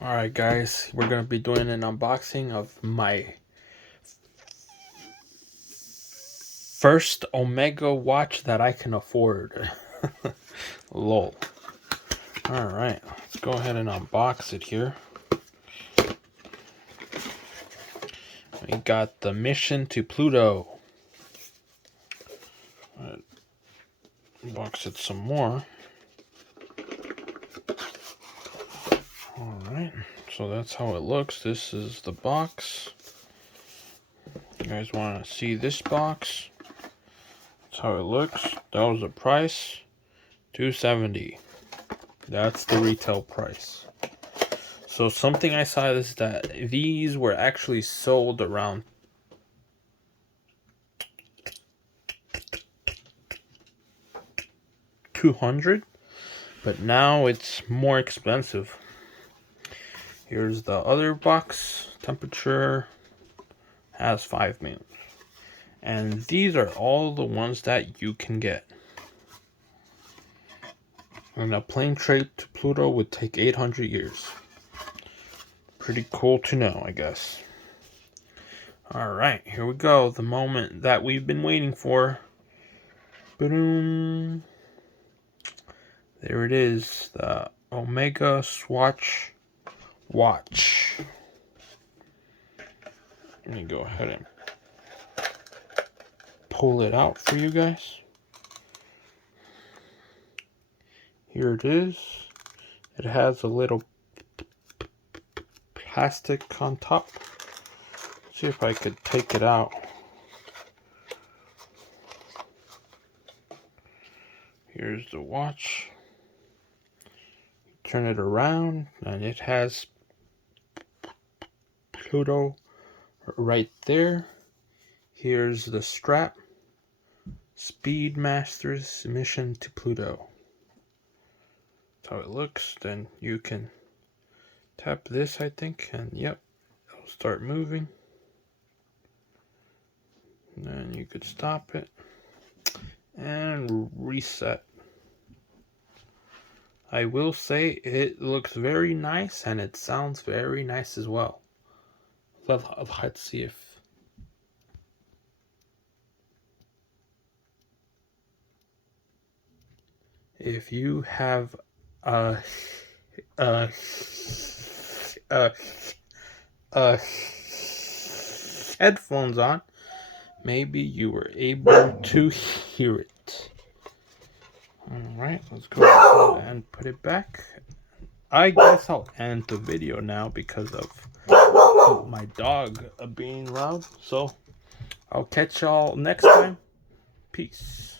Alright guys, we're going to be doing an unboxing of my first Omega watch that I can afford. Lol. Alright, let's go ahead and unbox it here. We got the mission to Pluto. Unbox it some more. Alright, so that's how it looks. This is the box. You guys want to see this box? That's how it looks. That was the price. $270. That's the retail price. So something I saw is that these were actually sold around $200, but now it's more expensive. Here's the other box. Temperature has 5 minutes. And these are all the ones that you can get. And a plane trip to Pluto would take 800 years. Pretty cool to know, I guess. Alright, here we go. The moment that we've been waiting for. Boom. There it is. The Omega Swatch watch. Let me go ahead and pull it out for you guys. Here it is. It has a little plastic on top. Let's see if I could take it out. Here's the watch. Turn it around and it has Pluto right there. Here's the strap. Speedmaster's mission to Pluto. That's how it looks. Then you can tap this, I think, and yep, it'll start moving. And then you could stop it and reset. I will say it looks very nice and it sounds very nice as well. Let's see if you have headphones on, maybe you were able to hear it. Alright, let's go ahead and put it back. I guess I'll end the video now because of my dog being loud. So I'll catch y'all next time. Peace.